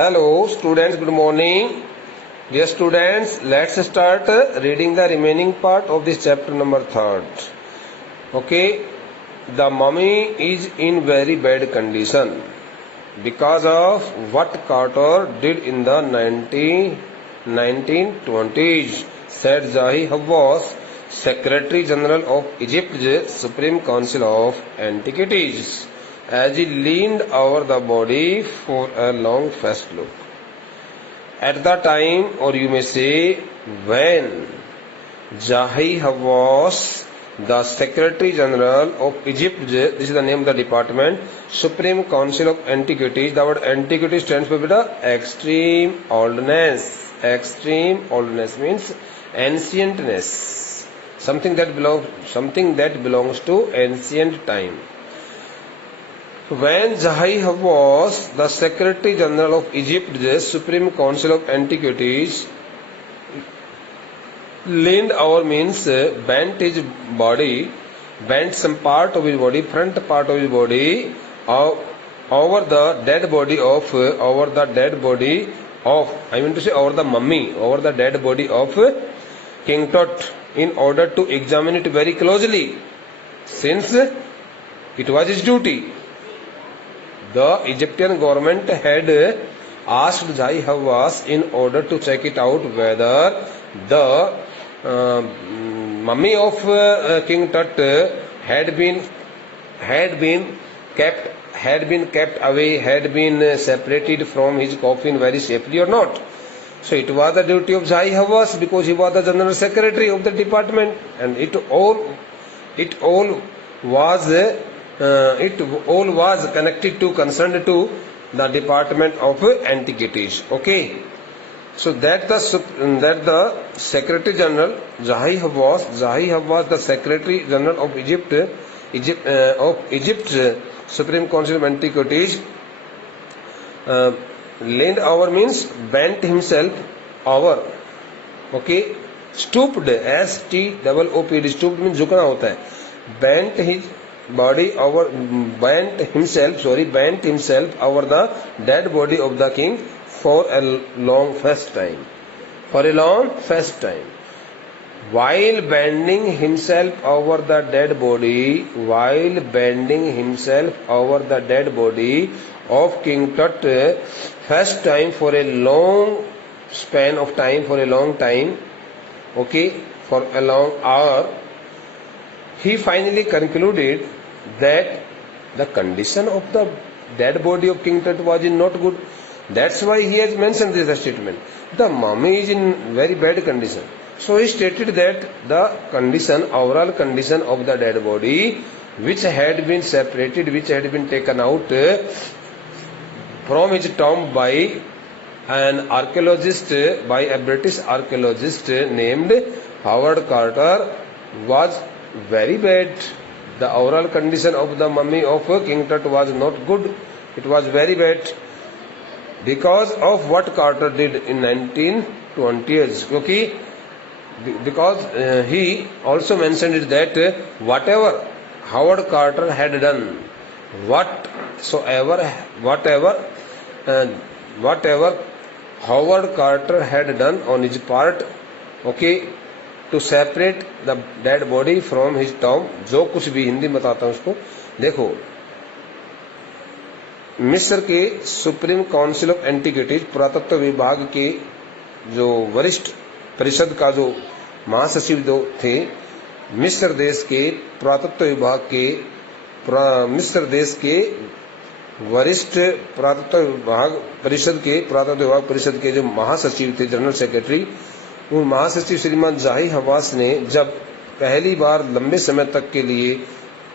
Hello students, good morning. Dear students, let's start reading the remaining part of this chapter number 3. Okay, the mummy is in very bad condition because of what Carter did in the 1920s, said Zahi Hawass, Secretary General of Egypt's Supreme Council of Antiquities, as he leaned over the body for a long first look. At the time, or you may say when, Zahi Hawass, the Secretary General of Egypt, this is the name of the department, Supreme Council of Antiquities. The word antiquity stands for extreme oldness. Extreme oldness means ancientness, something that belongs to ancient time. When Zahi Hawass, the Secretary General of Egypt's Supreme Council of Antiquities, leaned over means bent his body, bent some part of his body, front part of his body, over the dead body of, over the mummy, over the dead body of King Tut, in order to examine it very closely, since it was his duty. The Egyptian government had asked Zahi Hawass in order to check it out whether the mummy of King Tut had been kept away, had been separated from his coffin very safely or not. So it was the duty of Zahi Hawass, because he was the General Secretary of the department, and it all was concerned to the Department of Antiquities. Okay, so that the Secretary General Zahi Hawass, the Secretary General of Egypt's Supreme Council of Antiquities, leaned over means bent himself over. Okay, stooped, S-T-O-O-P-D, stooped means झुकना होता है. Bent himself over the dead body of the king for a long first time. While bending himself over the dead body of King Tut first time for a long span of time, for a long time, okay, for a long hour, he finally concluded that the condition of the dead body of King Tut was not good. That's why he has mentioned this statement. The mummy is in very bad condition. So he stated that the overall condition of the dead body, which had been separated, which had been taken out from his tomb by a British archaeologist named Howard Carter, was very bad. The overall condition of the mummy of King Tut was not good. It was very bad because of what Carter did in 1920s. Okay, because he also mentioned that whatever Howard Carter had done, whatever Howard Carter had done on his part, okay, to separate the dead body from his tomb, जो कुछ भी, हिंदी में बताता हूँ उसको. देखो, मिस्र के सुप्रीम काउंसिल ऑफ एंटिक्विटीज, पुरातत्व विभाग के जो वरिष्ठ परिषद का जो महासचिव थे, मिस्र देश के पुरातत्व विभाग के वरिष्ठ पुरातत्व विभाग परिषद के जो महासचिव थे, जनरल सेक्रेटरी, उन महासचिव श्रीमान जाही हवास ने जब पहली बार लंबे समय तक के लिए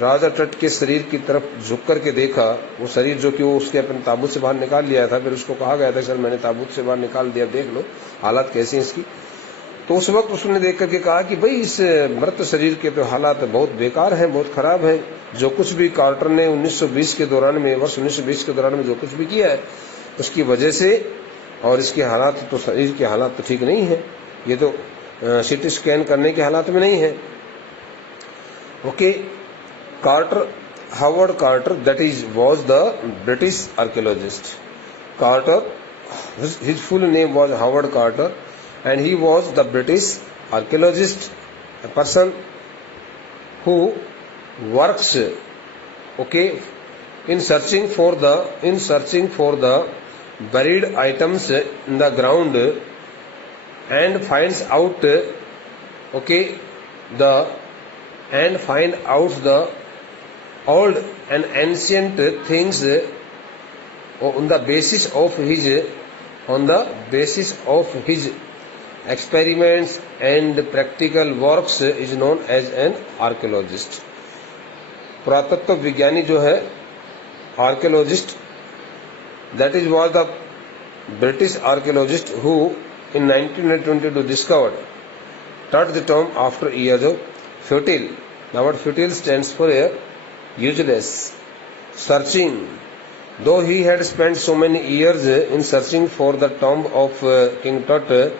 राजा टट के शरीर की तरफ झुक करके देखा, वो शरीर जो कि वो उसके अपने ताबूत से बाहर निकाल लिया था, फिर उसको कहा गया था सर मैंने ताबूत से बाहर निकाल दिया, देख लो हालात कैसी हैं इसकी. तो उस वक्त उसने देख करके कहा कि भाई इस मृत शरीर के तो हालात बहुत बेकार हैं, बहुत खराब है. जो कुछ भी कार्टर ने 1920 के दौरान में जो कुछ भी किया है उसकी वजह से, और इसके हालात तो, शरीर के हालात तो ठीक नहीं है, ये तो सीटी स्कैन करने के हालात में नहीं है. Okay, Howard Carter, that is was the British archaeologist. His full name was Howard Carter, and he was the British archaeologist, a person who works, okay, in searching for the buried items in the ground, and finds out, okay, find out the old and ancient things on the basis of his experiments and practical works is known as an archaeologist. पुरातत्व विज्ञानी जो है, archaeologist, that is was the British archaeologist who in 1922 discovered Tut the tomb after years of futile. The word futile stands for useless searching. Though he had spent so many years in searching for the tomb of King Tut,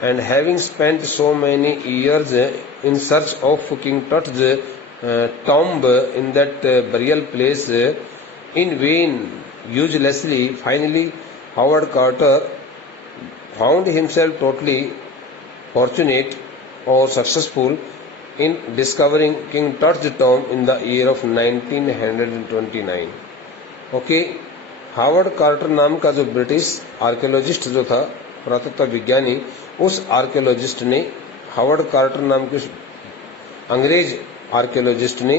and having spent so many years in search of King Tut's tomb in that burial place in vain, uselessly, finally Howard Carter found himself totally fortunate or successful in discovering King Tut's tomb in the year of 1929. Okay, Howard Carter नाम का जो British archaeologist जो था, पुरातत्व विज्ञानी, उस archaeologist ने, Howard Carter नाम के अंग्रेज आर्कियोलॉजिस्ट ने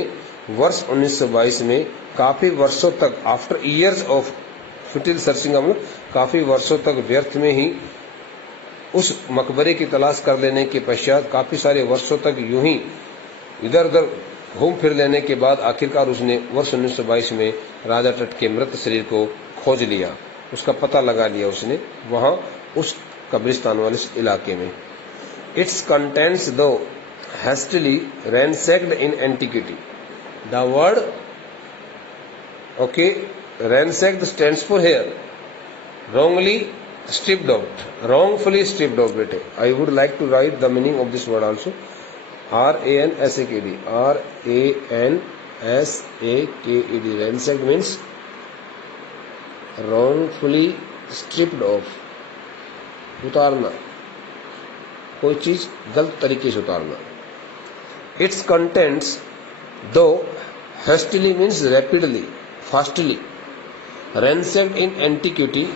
वर्ष 1922 में काफी वर्षों तक, आफ्टर ईयर्स ऑफ फुटिल सर्चिंग, काफी वर्षों तक व्यर्थ में ही उस मकबरे की तलाश कर लेने के पश्चात, काफी सारे वर्षों तक यूं ही इधर उधर घूम फिर लेने के बाद आखिरकार उसने वर्ष 1922 में राजा टट के मृत शरीर को खोज लिया, उसका पता लगा लिया उसने वहां उस कब्रिस्तान वाले इलाके में. इट्स कंटेंट्स दो hastily ransacked in antiquity. The word, okay, ransacked stands for here wrongly stripped out, wrongfully stripped out. बेटे, I would like to write the meaning of this word also. R-A-N-S-A-K-D. R-A-N-S-A-K-E-D. Ransacked means wrongfully stripped off, उतारना, कोई चीज गलत तरीके से उतारना. Its contents, though hastily means rapidly, fastly, ransacked in antiquity,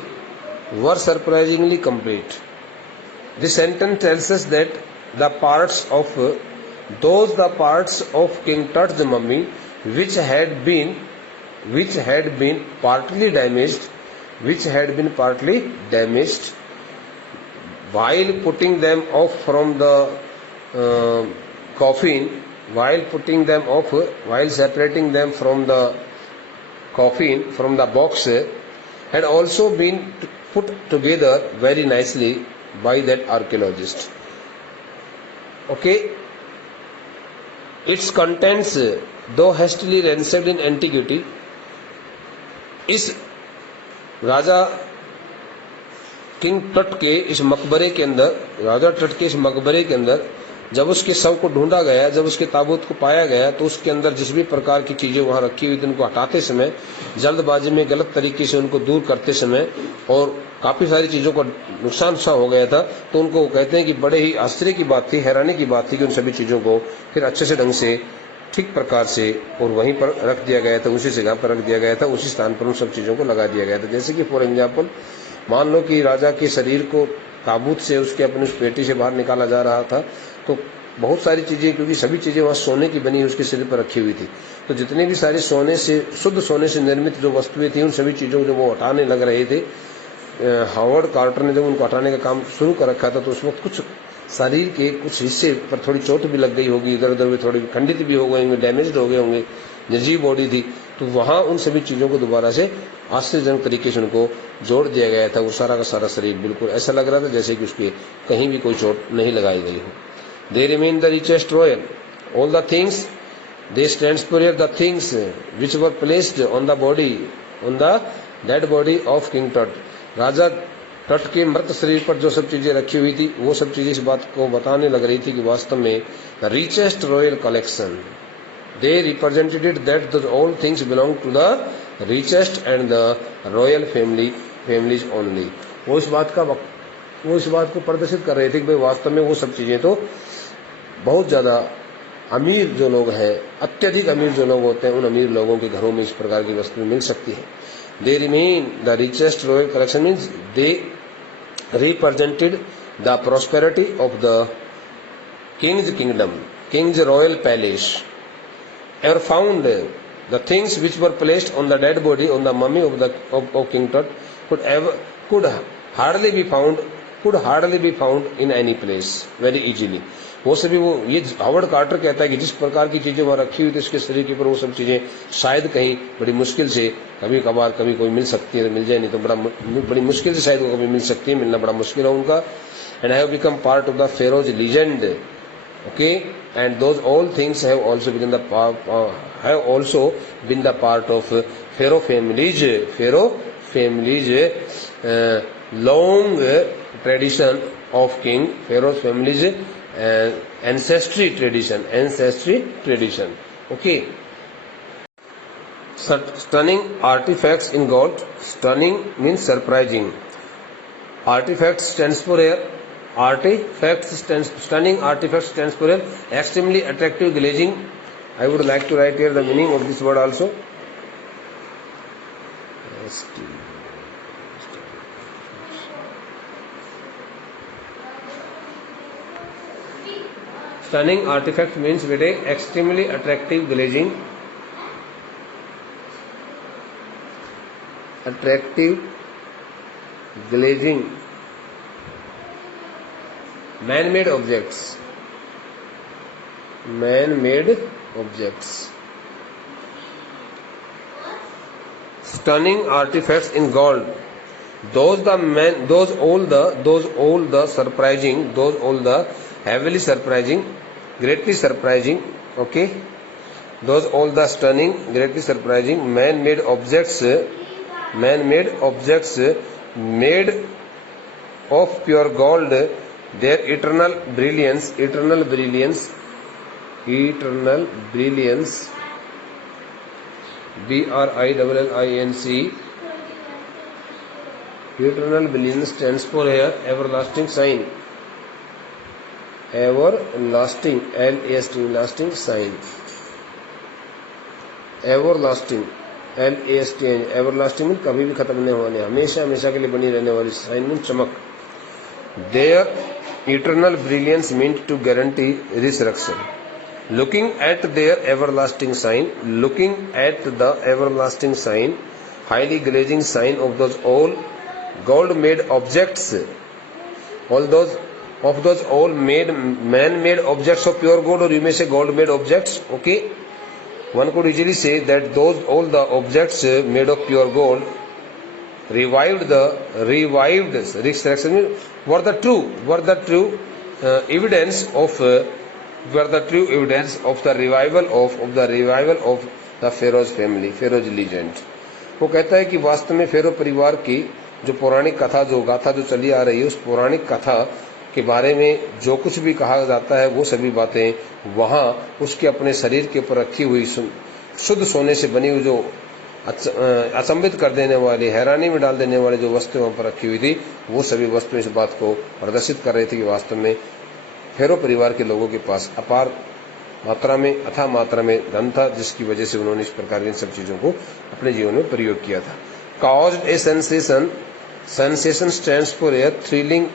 were surprisingly complete. This sentence tells us that the parts of King Tut's mummy which had been partly damaged, while putting them off from the coffin, while separating them from the coffin, from the box, had also been put together very nicely by that archaeologist. Okay, its contents, though hastily ransacked in antiquity, इस राजा king टट के इस मकबरे के अंदर, राजा टट के इस मकबरे के अंदर जब उसके शव को ढूंढा गया, जब उसके ताबूत को पाया गया, तो उसके अंदर जिस भी प्रकार की चीजें वहां रखी हुई थी, उनको हटाते समय, जल्दबाजी में गलत तरीके से उनको दूर करते समय, और काफी सारी चीजों का नुकसान सा हो गया था, तो उनको कहते हैं कि बड़े ही आश्चर्य की बात थी, हैरानी की बात थी कि उन सभी चीजों को फिर अच्छे से ढंग से, ठीक प्रकार से और वहीं पर रख दिया गया था, उसी जगह पर रख दिया गया था, उसी स्थान पर उन सब चीजों को लगा दिया गया था. जैसे कि फॉर एग्जाम्पल, मान लो कि राजा के शरीर को ताबूत से उसके अपने उस पेटी से बाहर निकाला जा रहा था, तो बहुत सारी चीजें, क्योंकि सभी चीजें वहां सोने की बनी उसके शरीर पर रखी हुई थी, तो जितने भी सारे सोने से, शुद्ध सोने से निर्मित जो वस्तुएं थी, उन सभी चीजों को वो हटाने लग रहे थे. हावर्ड कार्टर ने जब उनको हटाने का काम शुरू कर रखा था, तो उस वक्त कुछ शरीर के कुछ हिस्से पर थोड़ी चोट भी लग गई होगी, इधर उधर भी थोड़ी खंडित भी हो गए होंगे, डैमेज हो गए होंगे, निर्जीव बॉडी थी, तो वहां उन सभी चीजों को दोबारा से आश्चर्यजनक तरीके से उनको जोड़ दिया गया था. वो सारा का सारा शरीर बिल्कुल ऐसा लग रहा था जैसे कि उसके कहीं भी कोई चोट नहीं लगाई गई हो. They remain the richest royal. All the things, they stands for here, the things which were placed on the dead body of King Tut. राजा टट के मृत शरीर पर जो सब चीजें रखी हुई थी, वो सब चीजें इस बात को बताने लग रही थी कि वास्तव में the richest royal collection. They represented it that all things belong to the richest and the royal families only. वो इस बात को प्रदर्शित कर रहे थे कि भाई वास्तव में वो सब चीजें तो बहुत ज्यादा अमीर जो लोग हैं, अत्यधिक अमीर जो लोग होते हैं, उन अमीर लोगों के घरों में इस प्रकार की वस्तुएं मिल सकती है। They remain the richest royal collection means they represented the prosperity of the king's kingdom, king's royal palace, ever found the things which were placed on the dead body on the mummy of King Tut could hardly be found in any place very easily. वो सभी वो ये Howard quarter कहता है कि जिस प्रकार की चीजें वहां रखी हुई थी उसके शरीर के ऊपर, वो सब चीजें शायद कहीं बड़ी मुश्किल से कभी कभार कभी कोई मिल सकती है, तो मिल जाए, नहीं तो बड़ी मुश्किल से शायद वो कभी मिल सकती है, मिलना बड़ा मुश्किल है उनका। And have become part of the Feroz legend, okay, and those all things have also been the part of Pharaoh family's long tradition of king, Pharaoh family's ancestry tradition. Okay. Stunning artifacts in gold. Stunning means surprising. Artifacts stands for here. Stunning artifacts stands for extremely attractive glazing. I would like to write here the meaning of this word also. Stunning artifact means with extremely attractive glazing. Man-made objects. Stunning artifacts in gold. Those heavily surprising, greatly surprising. Okay. Those all the stunning, greatly surprising man-made objects made of pure gold. Their eternal brilliance, eternal brilliance, BRILLINC, eternal brilliance stands for here everlasting sign, everlasting, lasting sign, everlasting, everlasting means कभी भी खत्म नहीं होने, हमेशा हमेशा के लिए बनी रहने वाली, साइन means चमक. Their eternal brilliance meant to guarantee resurrection. Looking at the everlasting sign, highly glazing sign of those all gold-made objects, all those man-made objects of pure gold, or you may say gold-made objects. Okay, one could easily say that all the objects made of pure gold revived resurrection, were the true evidence of the revival of the Pharaoh's family, Pharaoh's legend. वो कहता है कि वास्तव में फेरो परिवार की जो पौराणिक कथा, जो गाथा जो चली आ रही है, उस पौराणिक कथा के बारे में जो कुछ भी कहा जाता है, वो सभी बातें वहां उसके अपने शरीर के ऊपर रखी हुई शुद्ध सोने से बनी हुई, जो अचंभित कर देने वाली, हैरानी में डाल देने वाली जो वस्तुएं वहां पर रखी हुई थी, वो सभी वस्तुएं इस बात को प्रदर्शित कर रही थी कि वास्तव में फेरो परिवार के लोगों के पास अपार मात्रा में, अथाह मात्रा में धन था, जिसकी वजह से उन्होंने इस प्रकार की इन सब चीजों को अपने जीवन में प्रयोग किया था. Caused a sensation stands for a thrilling,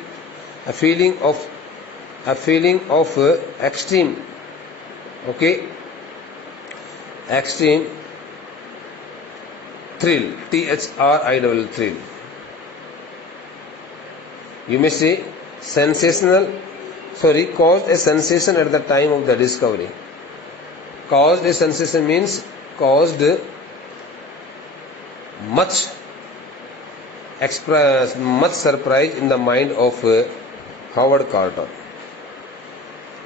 a feeling of extreme, okay, extreme thrill, thrill. You may say caused a sensation at the time of the discovery. Caused a sensation means caused much surprise in the mind of Howard Carter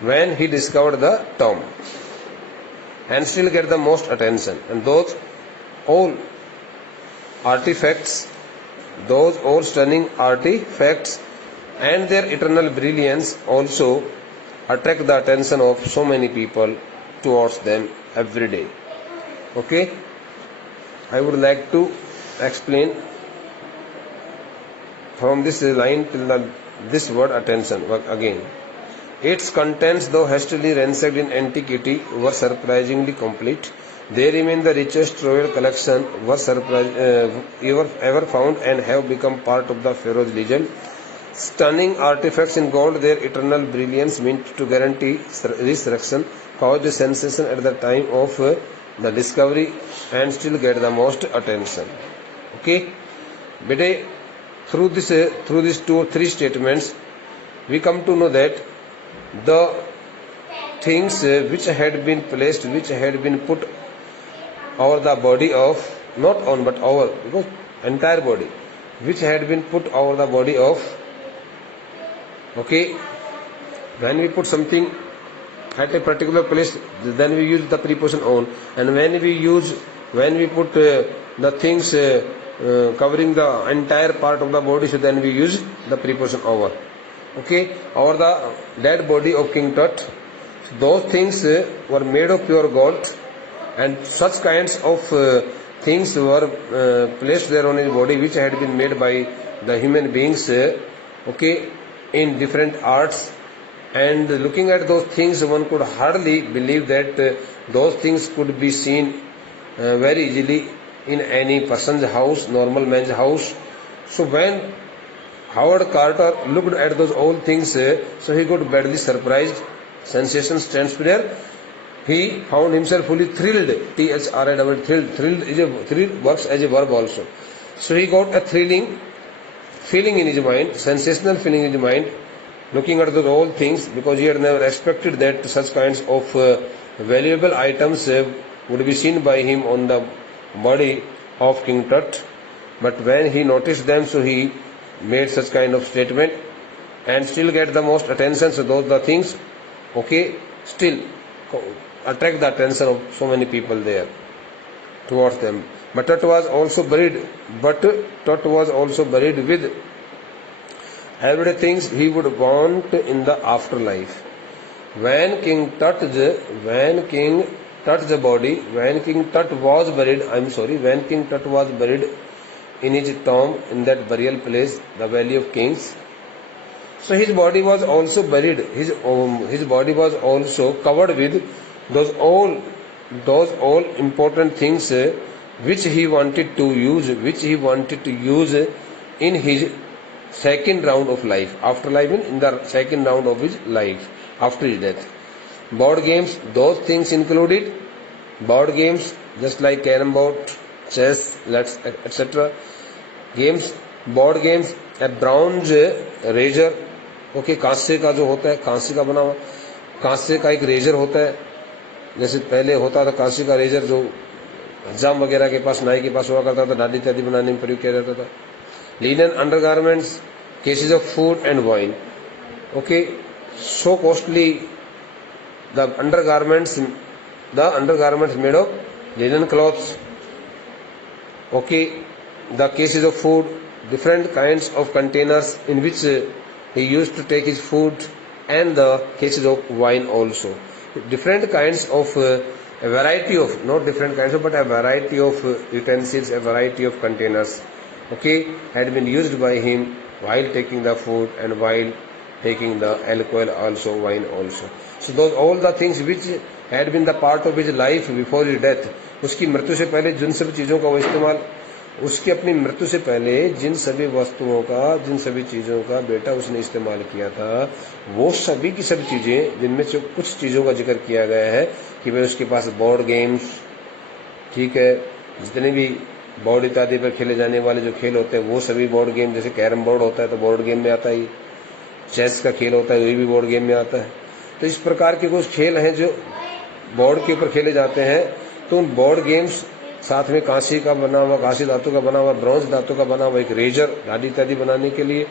when he discovered the tomb, and still get the most attention. And those all stunning artifacts and their eternal brilliance also attract the attention of so many people towards them every day. Okay, I would like to explain from this line till this word attention again. Its contents, though hastily ransacked in antiquity, were surprisingly complete. They remain the richest royal collection ever found and have become part of the Pharaoh's legend. Stunning artifacts in gold, their eternal brilliance meant to guarantee resurrection, caused a sensation at the time of the discovery and still get the most attention. Okay, bete, through these 2 or 3 statements, we come to know that the things which had been placed, which had been put over the body of, not on but over, because entire body, which had been put over the body of, okay, when we put something at a particular place, then we use the preposition on, and when we put the things covering the entire part of the body, so then we use the preposition over. Okay, over the dead body of King Tut, those things were made of pure gold, and such kinds of things were placed there on his body, which had been made by the human beings, okay, in different arts. And looking at those things, one could hardly believe that those things could be seen very easily in any person's house, normal man's house. So when Howard Carter looked at those old things, so he got badly surprised. Sensation stands there. He found himself fully thrilled. Thrilled. Thrilled works as a verb also. So he got a thrilling feeling in his mind, sensational feeling in his mind, looking at those old things, because he had never expected that such kinds of valuable items would be seen by him on the body of King Tut. But when he noticed them, so he made such kind of statement, and still get the most attention. So those the things, okay, still attract the attention of so many people there towards them. But Tut was also buried with everyday things he would want in the afterlife. When King Tut was buried in his tomb in that burial place, the Valley of Kings, so his body was also buried. His body was also covered with those all important things which he wanted to use in his second round of life, afterlife, in the second round of his life after his death. Board games, those things included board games just like carom board, chess, etc. Games, board games, a bronze razor, okay, कांसे का जो होता है, कांसे का बना हुआ, कांसे का एक razor होता है, जैसे पहले होता था कांसे का रेजर जो हजाम वगैरह के पास, नाई के पास हुआ करता था, दाढ़ी इत्यादि बनाने में प्रयोग किया जाता था. Linen undergarments, cases of food and wine. Okay, so costly the undergarments made of linen cloths. Okay, the cases of food, different kinds of containers in which he used to take his food, and the cases of wine also. Different kinds of a variety of, not different kinds of, but a variety of utensils, a variety of containers, okay, had been used by him while taking the food and while taking the alcohol also, wine also. So those all the things which had been the part of his life before his death, उसकी मृत्यु से पहले जिन सभी चीज़ों का वो इस्तेमाल, उसकी अपनी मृत्यु से पहले जिन सभी वस्तुओं का, जिन सभी चीज़ों का बेटा उसने इस्तेमाल किया था, वो सभी की सभी चीज़ें, जिनमें से कुछ चीज़ों का जिक्र किया गया है कि भाई उसके पास बोर्ड गेम्स, ठीक है, जितने भी बोर्ड इत्यादि पर खेले जाने वाले जो खेल होते हैं वो सभी बोर्ड गेम, जैसे कैरम बोर्ड होता है तो बोर्ड गेम में आता है, चेस का खेल होता है वही भी बोर्ड गेम में आता है. तो इस प्रकार के कुछ खेल हैं जो बोर्ड के ऊपर खेले जाते हैं. तो उन बोर्ड गेम्स साथ में कांसी का बना हुआ, कांसी धातु का बना हुआ, ब्रॉन्ज धातु का बना हुआ एक रेजर, दाढ़ी इत्यादि बनाने के लिए,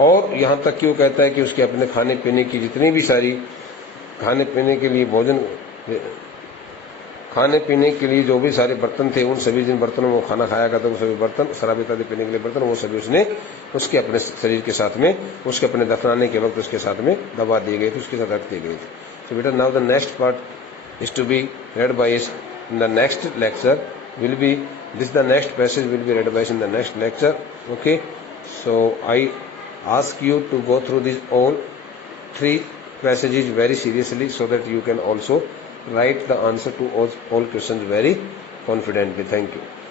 और यहाँ तक कि वो कहता है कि उसके अपने खाने पीने की जितनी भी सारी खाने पीने के लिए भोजन, खाने पीने के लिए जो भी सारे बर्तन थे, उन सभी जिन बर्तनों में वो खाना खाया करता, वो सभी बर्तन, शराब इत्यादि पीने के लिए बर्तन, वो सभी उसने उसके अपने शरीर के साथ में, उसके अपने दफनाने के वक्त उसके साथ में दबा दी गई थी, उसके साथ रख दी गई थी. So बेटा, now the next part is to be read by us in the next lecture. Will be this, the next passage will be read by us in the next lecture. Okay. So I ask you to go through these all 3 passages very seriously, so that you can also write the answer to all questions very confidently. Thank you.